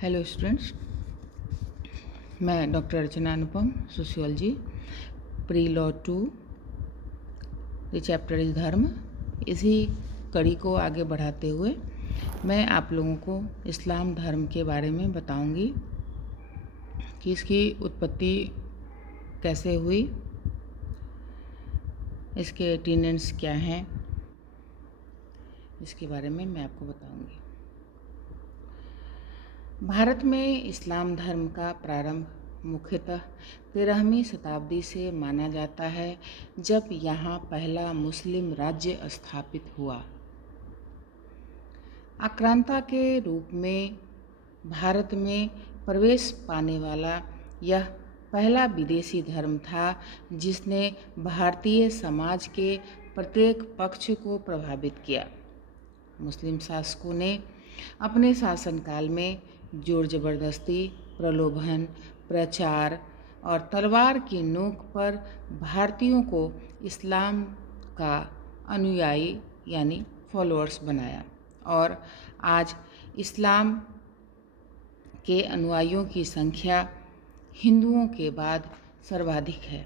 Hello students, मैं doctor Archana Anupam, sociology, pre law 2, the chapter is धर्म। इसी कड़ी को आगे बढ़ाते हुए मैं आप लोगों को इस्लाम धर्म के बारे में बताऊंगी कि इसकी उत्पत्ति कैसे हुई, इसके टेनेंट्स क्या हैं, इसके बारे में मैं आपको बताऊंगी। भारत में इस्लाम धर्म का प्रारंभ मुख्यतः 13वीं शताब्दी से माना जाता है, जब यहाँ पहला मुस्लिम राज्य स्थापित हुआ। आक्रांता के रूप में भारत में प्रवेश पाने वाला यह पहला विदेशी धर्म था जिसने भारतीय समाज के प्रत्येक पक्ष को प्रभावित किया। मुस्लिम शासकों ने अपने शासनकाल में जोर जबरदस्ती, प्रलोभन, प्रचार और तलवार की नोक पर भारतीयों को इस्लाम का अनुयायी यानी फॉलोअर्स बनाया और आज इस्लाम के अनुयायियों की संख्या हिंदुओं के बाद सर्वाधिक है,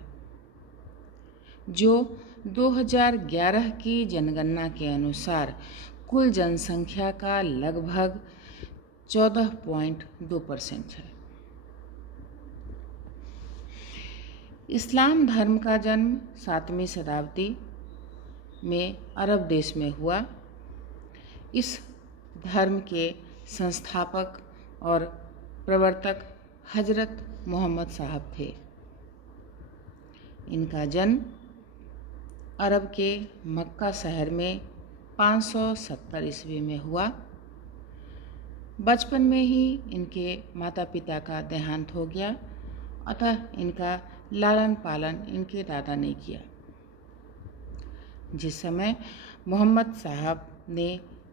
जो 2011 की जनगणना के अनुसार कुल जनसंख्या का लगभग 14.2% है। इस्लाम धर्म का जन्म 7वीं शताब्दी में अरब देश में हुआ। इस धर्म के संस्थापक और प्रवर्तक हजरत मोहम्मद साहब थे। इनका जन्म अरब के मक्का शहर में 570 ईस्वी में हुआ। बचपन में ही इनके माता पिता का देहांत हो गया, अतः इनका लालन पालन इनके दादा ने किया। जिस समय मोहम्मद साहब ने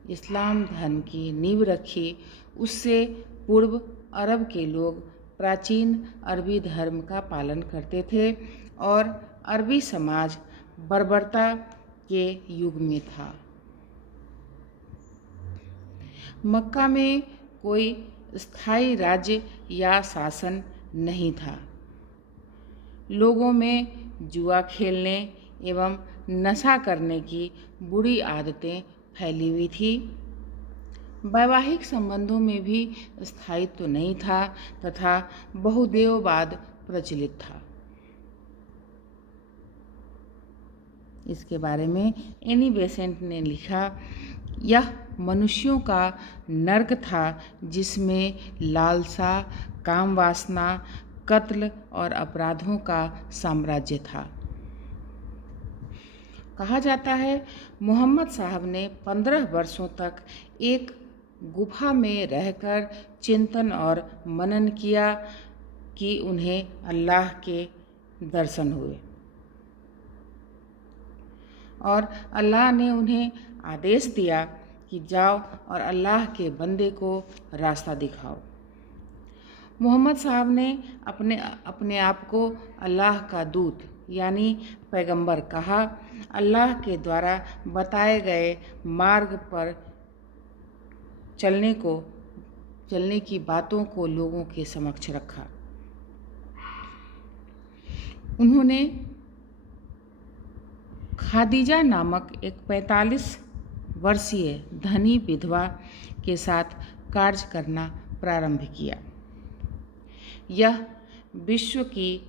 इस्लाम धर्म की नींव रखी, उससे पूर्व अरब के लोग प्राचीन अरबी धर्म का पालन करते थे और अरबी समाज बर्बरता के युग में था। मक्का में कोई स्थायी राज्य या शासन नहीं था। लोगों में जुआ खेलने एवं नशा करने की बुरी आदतें फैली हुई थी। वैवाहिक संबंधों में भी स्थायित्व नहीं था तथा बहुदेववाद प्रचलित था। इसके बारे में एनी बेसेंट ने लिखा, यह मनुष्यों का नर्क था जिसमें लालसा, काम वासना, कत्ल और अपराधों का साम्राज्य था। कहा जाता है मोहम्मद साहब ने 15 वर्षों तक एक गुफा में रहकर चिंतन और मनन किया कि उन्हें अल्लाह के दर्शन हुए और अल्लाह ने उन्हें आदेश दिया कि जाओ और अल्लाह के बंदे को रास्ता दिखाओ। मोहम्मद साहब ने अपने आप को अल्लाह का दूत यानी पैगंबर कहा। अल्लाह के द्वारा बताए गए मार्ग पर चलने की बातों को लोगों के समक्ष रखा। उन्होंने खादीजा नामक एक 45 वर्षीय धनी विधवा के साथ कार्य करना प्रारंभ किया। यह विश्व की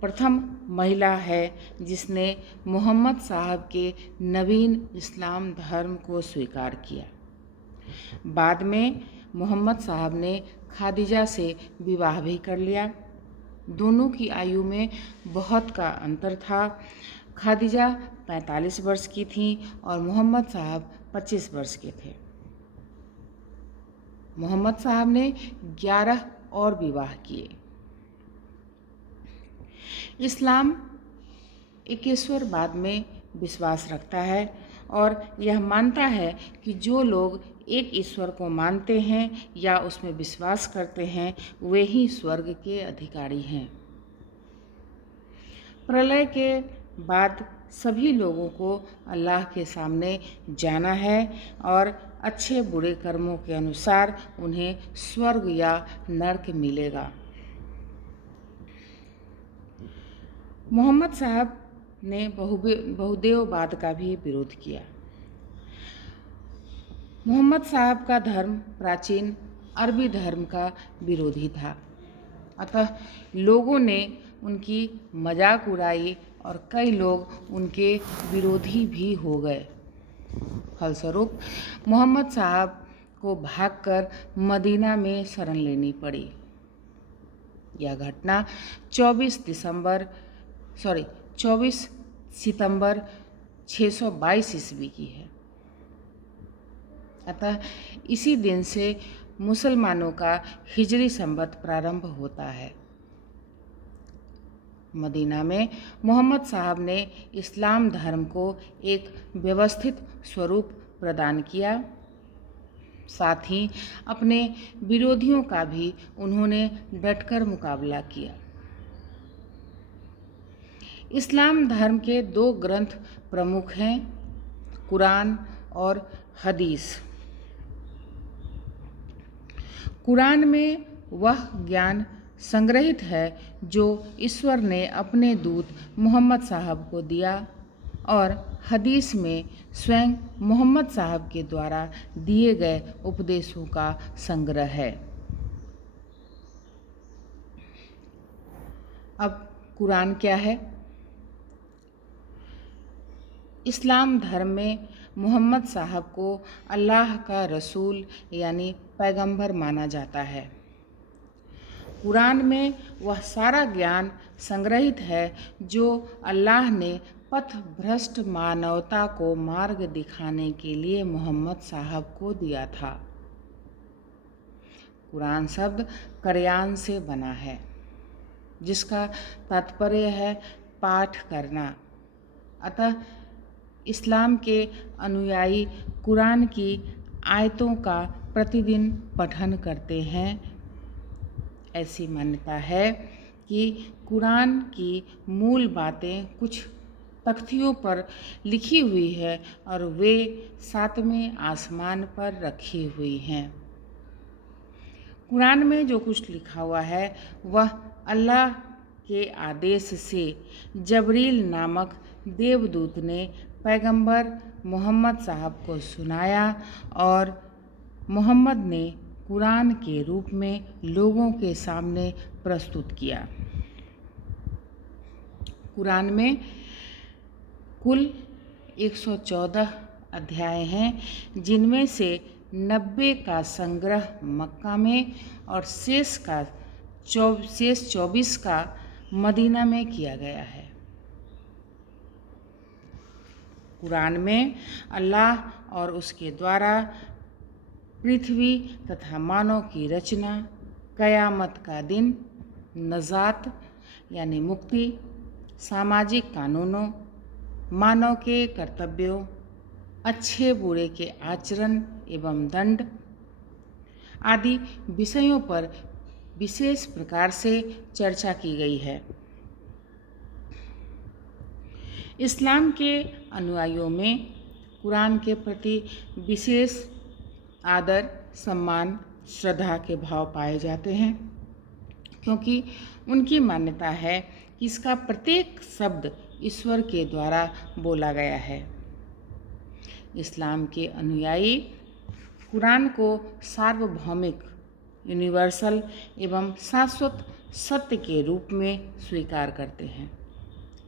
प्रथम महिला है जिसने मोहम्मद साहब के नवीन इस्लाम धर्म को स्वीकार किया। बाद में मोहम्मद साहब ने खादीजा से विवाह भी कर लिया। दोनों की आयु में बहुत का अंतर था। खादीजा 45 वर्ष की थीं और मोहम्मद साहब 25 वर्ष के थे। मोहम्मद साहब ने 11 और विवाह किए। इस्लाम एकेश्वरवाद में विश्वास रखता है और यह मानता है कि जो लोग एक ईश्वर को मानते हैं या उसमें विश्वास करते हैं वे ही स्वर्ग के अधिकारी हैं। प्रलय के बाद सभी लोगों को अल्लाह के सामने जाना है और अच्छे बुरे कर्मों के अनुसार उन्हें स्वर्ग या नरक मिलेगा। मोहम्मद साहब ने बहुदेववाद का भी विरोध किया। मोहम्मद साहब का धर्म प्राचीन अरबी धर्म का विरोधी था, अतः लोगों ने उनकी मजाक उड़ाई और कई लोग उनके विरोधी भी हो गए। फलस्वरूप मोहम्मद साहब को भागकर मदीना में शरण लेनी पड़ी। यह घटना 24 सितंबर 622 ईस्वी की है। अतः इसी दिन से मुसलमानों का हिजरी संवत प्रारंभ होता है। मदीना में मोहम्मद साहब ने इस्लाम धर्म को एक व्यवस्थित स्वरूप प्रदान किया। साथ ही अपने विरोधियों का भी उन्होंने डटकर मुकाबला किया। इस्लाम धर्म के 2 ग्रंथ प्रमुख हैं, कुरान और हदीस। कुरान में वह ज्ञान संग्रहित है जो ईश्वर ने अपने दूत मोहम्मद साहब को दिया, और हदीस में स्वयं मोहम्मद साहब के द्वारा दिए गए उपदेशों का संग्रह है। अब कुरान क्या है? इस्लाम धर्म में मोहम्मद साहब को अल्लाह का रसूल यानी पैगंबर माना जाता है। कुरान में वह सारा ज्ञान संग्रहित है जो अल्लाह ने पथ भ्रष्ट मानवता को मार्ग दिखाने के लिए मोहम्मद साहब को दिया था। कुरान शब्द करयान से बना है, जिसका तात्पर्य है पाठ करना। अतः इस्लाम के अनुयायी कुरान की आयतों का प्रतिदिन पठन करते हैं। ऐसी मान्यता है कि कुरान की मूल बातें कुछ तख्तियों पर लिखी हुई है और वे 7वें आसमान पर रखी हुई हैं। कुरान में जो कुछ लिखा हुआ है वह अल्लाह के आदेश से जबरील नामक देवदूत ने पैगंबर मोहम्मद साहब को सुनाया और मोहम्मद ने कुरान के रूप में लोगों के सामने प्रस्तुत किया। कुरान में कुल 114 अध्याय हैं, जिनमें से 90 का संग्रह मक्का में और शेष 24 का मदीना में किया गया है। कुरान में अल्लाह और उसके द्वारा पृथ्वी तथा मानव की रचना, कयामत का दिन, नजात यानी मुक्ति, सामाजिक कानूनों, मानव के कर्तव्यों, अच्छे बुरे के आचरण एवं दंड आदि विषयों पर विशेष प्रकार से चर्चा की गई है। इस्लाम के अनुयायियों में कुरान के प्रति विशेष आदर, सम्मान, श्रद्धा के भाव पाए जाते हैं, क्योंकि उनकी मान्यता है कि इसका प्रत्येक शब्द ईश्वर के द्वारा बोला गया है। इस्लाम के अनुयायी कुरान को सार्वभौमिक, यूनिवर्सल एवं शाश्वत सत्य के रूप में स्वीकार करते हैं।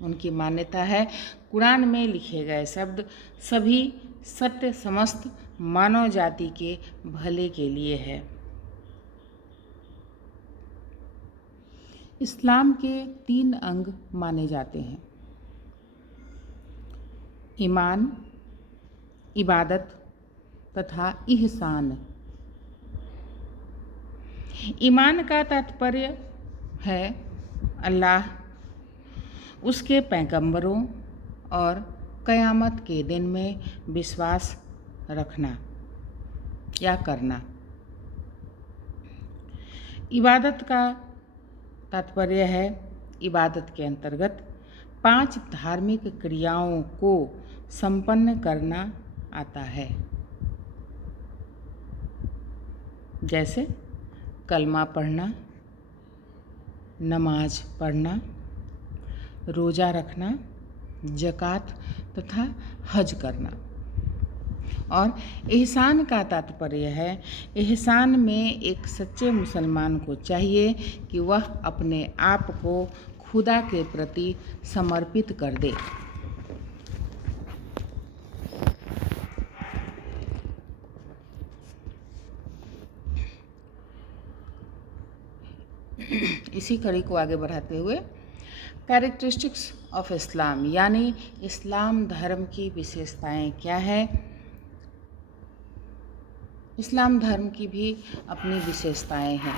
उनकी मान्यता है कुरान में लिखे गए शब्द सभी सत्य समस्त मानव जाति के भले के लिए है। इस्लाम के 3 अंग माने जाते हैं: ईमान, इबादत तथा इहसान। ईमान का तात्पर्य है अल्लाह, उसके पैगंबरों और कयामत के दिन में विश्वास रखना या करना। इबादत का तात्पर्य है इबादत के अंतर्गत 5 धार्मिक क्रियाओं को संपन्न करना आता है। जैसे कलमा पढ़ना, नमाज पढ़ना, रोज़ा रखना, ज़कात तथा हज करना। और एहसान का तात्पर्य है, एहसान में एक सच्चे मुसलमान को चाहिए कि वह अपने आप को खुदा के प्रति समर्पित कर दे। इसी कड़ी को आगे बढ़ाते हुए कैरेक्टरिस्टिक्स ऑफ इस्लाम यानी इस्लाम धर्म की विशेषताएं क्या है। इस्लाम धर्म की भी अपनी विशेषताएं हैं।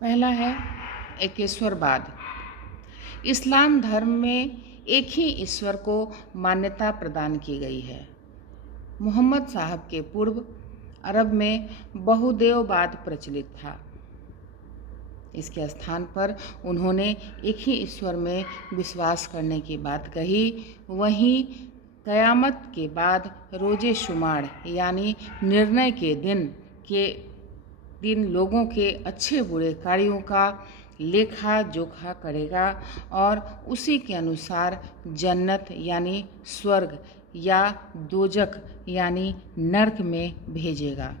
पहला है एकेश्वरवाद। इस्लाम धर्म में एक ही ईश्वर को मान्यता प्रदान की गई है। मोहम्मद साहब के पूर्व अरब में बहुदेववाद प्रचलित था। इसके स्थान पर उन्होंने एक ही ईश्वर में विश्वास करने की बात कही। वहीं क़यामत के बाद रोज़े शुमार यानी निर्णय के दिन लोगों के अच्छे बुरे कार्यों का लेखा जोखा करेगा और उसी के अनुसार जन्नत यानी स्वर्ग या दोजख यानी नरक में भेजेगा।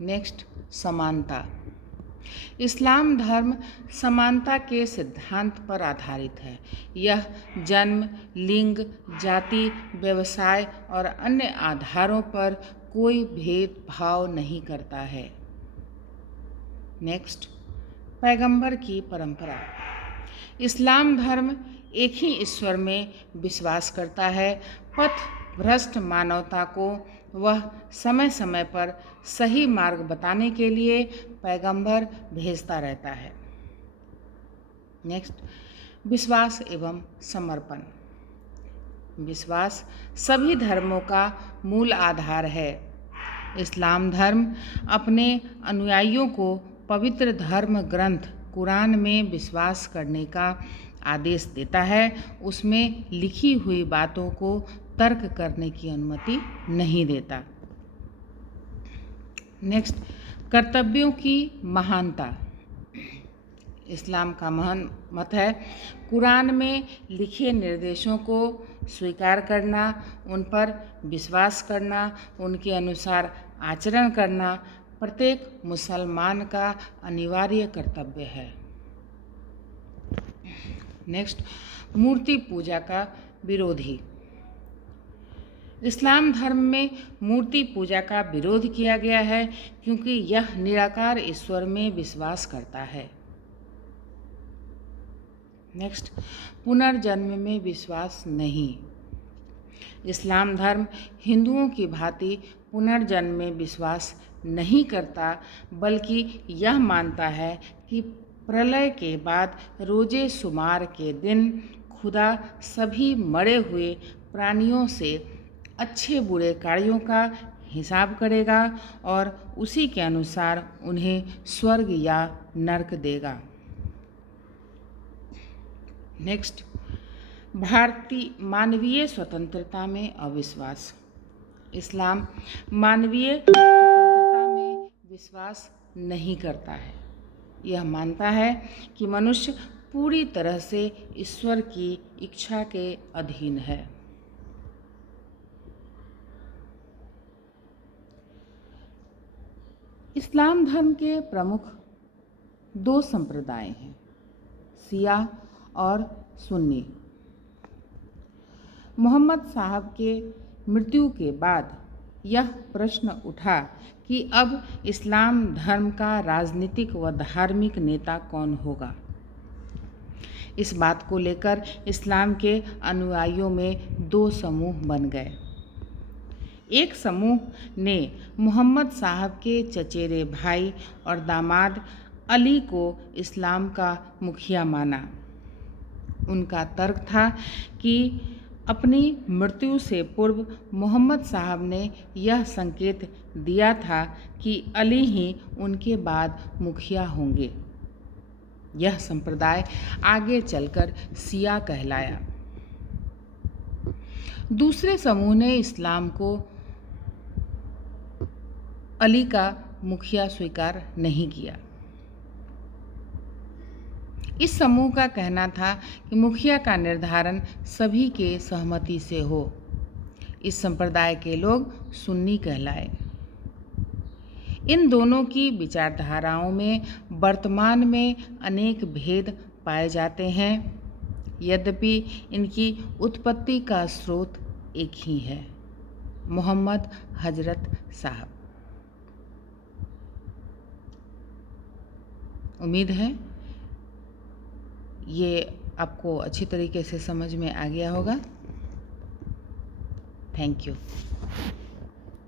नेक्स्ट, समानता। इस्लाम धर्म समानता के सिद्धांत पर आधारित है। यह जन्म, लिंग, जाति, व्यवसाय और अन्य आधारों पर कोई भेदभाव नहीं करता है। नेक्स्ट, पैगंबर की परंपरा। इस्लाम धर्म एक ही ईश्वर में विश्वास करता है। पथ भ्रष्ट मानवता को वह समय समय पर सही मार्ग बताने के लिए पैगंबर भेजता रहता है। नेक्स्ट, विश्वास एवं समर्पण। विश्वास सभी धर्मों का मूल आधार है। इस्लाम धर्म अपने अनुयायियों को पवित्र धर्म ग्रंथ कुरान में विश्वास करने का आदेश देता है। उसमें लिखी हुई बातों को तर्क करने की अनुमति नहीं देता। नेक्स्ट, कर्तव्यों की महानता। इस्लाम का महान मत है कुरान में लिखे निर्देशों को स्वीकार करना, उन पर विश्वास करना, उनके अनुसार आचरण करना प्रत्येक मुसलमान का अनिवार्य कर्तव्य है। नेक्स्ट, मूर्ति पूजा का विरोधी। इस्लाम धर्म में मूर्ति पूजा का विरोध किया गया है क्योंकि यह निराकार ईश्वर में विश्वास करता है। नेक्स्ट, पुनर्जन्म में विश्वास नहीं। इस्लाम धर्म हिंदुओं की भांति पुनर्जन्म में विश्वास नहीं करता, बल्कि यह मानता है कि प्रलय के बाद रोज़े शुमार के दिन खुदा सभी मरे हुए प्राणियों से अच्छे बुरे कार्यों का हिसाब करेगा और उसी के अनुसार उन्हें स्वर्ग या नरक देगा। नेक्स्ट, भारतीय मानवीय स्वतंत्रता में अविश्वास। इस्लाम मानवीय स्वतंत्रता में विश्वास नहीं करता है। यह मानता है कि मनुष्य पूरी तरह से ईश्वर की इच्छा के अधीन है। इस्लाम धर्म के प्रमुख दो संप्रदाय हैं, शिया और सुन्नी। मोहम्मद साहब के मृत्यु के बाद यह प्रश्न उठा कि अब इस्लाम धर्म का राजनीतिक व धार्मिक नेता कौन होगा। इस बात को लेकर इस्लाम के अनुयायियों में दो समूह बन गए। एक समूह ने मोहम्मद साहब के चचेरे भाई और दामाद अली को इस्लाम का मुखिया माना। उनका तर्क था कि अपनी मृत्यु से पूर्व मोहम्मद साहब ने यह संकेत दिया था कि अली ही उनके बाद मुखिया होंगे। यह संप्रदाय आगे चलकर शिया कहलाया। दूसरे समूह ने इस्लाम को अली का मुखिया स्वीकार नहीं किया। इस समूह का कहना था कि मुखिया का निर्धारण सभी के सहमति से हो। इस संप्रदाय के लोग सुन्नी कहलाए। इन दोनों की विचारधाराओं में वर्तमान में अनेक भेद पाए जाते हैं, यद्यपि इनकी उत्पत्ति का स्रोत एक ही है, मोहम्मद हजरत साहब। उम्मीद है ये आपको अच्छी तरीके से समझ में आ गया होगा। Thank you.